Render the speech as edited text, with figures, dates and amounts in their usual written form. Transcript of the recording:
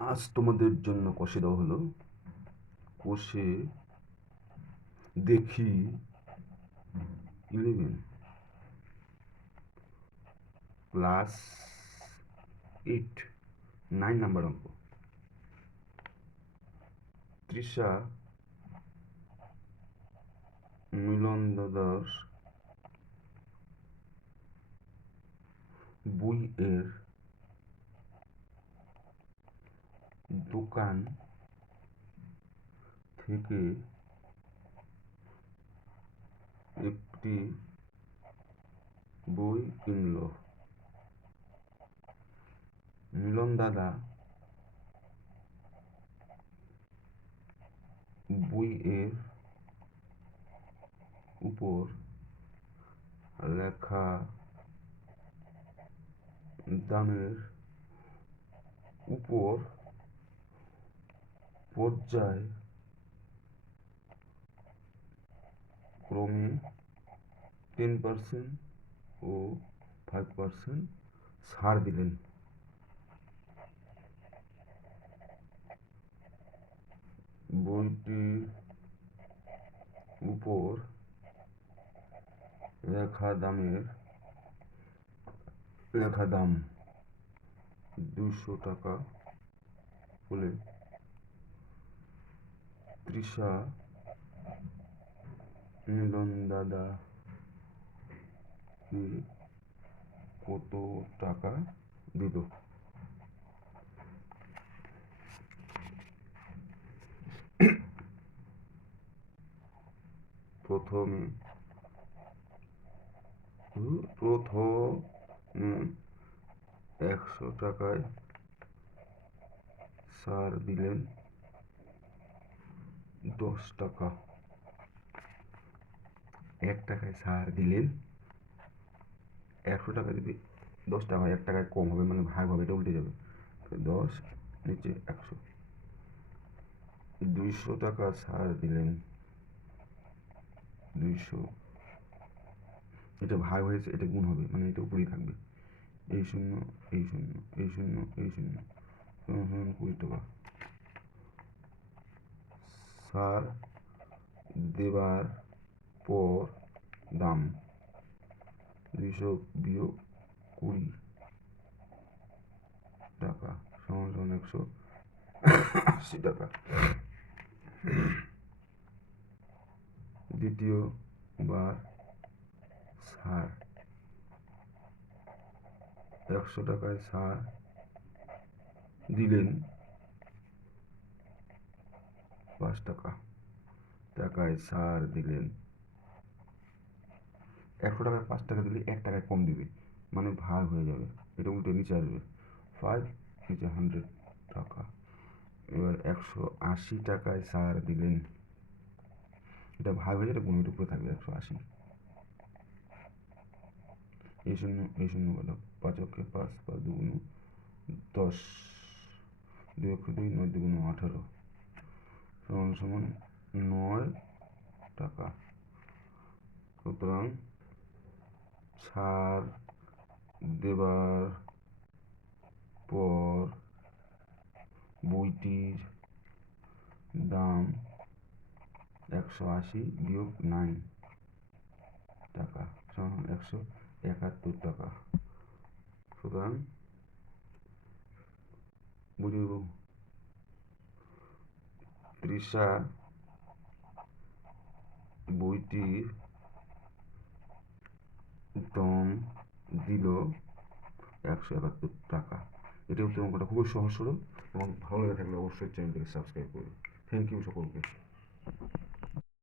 আজ তোমাদের জন্য কষে দেওয়া হলো কোষে দেখি 11 ক্লাস 8 9 নাম্বার অঙ্ক। তৃষা মিলন দাদার বইয়ের দোকান থেকে একটি বই কিনল। মিলন দাদা বইয়ের উপর লেখা দামের উপর পর্যায় ক্রমে 10% ও 5% ছাড় দিলেন। বইটির উপর লেখা দাম 200 টাকা হলে তৃষা মিলন দাদাকে কত টাকা দিল? প্রথমে 100 টাকায় ছাড় দিলেন 10 টাকা। 1 টাকায় ছাড় দিলেন, 100 টাকা যদি 10 টাকা হয়, 1 টাকায় কম হবে, মানে ভাগ হবে, এটা উল্টে যাবে। 10 নিচে 100, 200 টাকা ছাড় দিলেন। 200, এটা ভাগ হয়েছে, এটা গুণ হবে, মানে এটা উপরেই থাকবে। এই শূন্য, এই শূন্য, এই শূন্য, এই শূন্য, 20 টাকা। ছাড় দেবার পর দাম 200 বিয়োগ 20 টাকা সমান 180 টাকা। দ্বিতীয়বার ছাড় 100 টাকায় ছাড় দিলেন 5 টাকা। টাকায় ছাড় দিলেন 100 টাকায় 5 টাকা দিলে 1 টাকায় কম দিবে, মানে ভাগ হয়ে যাবে, এটা উল্টে নিচে আসবে। 5 নিচে 100 টাকা। এবার 180 টাকায় ছাড় দিলেন, এটা ভাগ হয়ে যাবে, গুণের উপরে থাকবে 180। এই শূন্য, এই শূন্য গেল, 5 অক্ষে 5, 5 দুগুণ 10, 2 অক্ষে 2, 9 দুগুণ 18 সমান 9 টাকা। সুতরাং ছাড় দেবার পর বইটির দাম 180 বিয়োগ 9 টাকা সমান 171 টাকা। সুতরাং বুঝব, তৃষা বইটির দাম দিল 171 টাকা। এটা হচ্ছে অঙ্কটা, খুবই সহজ সরল, এবং ভালো লেগে থাকলে অবশ্যই চ্যানেলটিকে সাবস্ক্রাইব করবে। থ্যাংক ইউ সকলকে।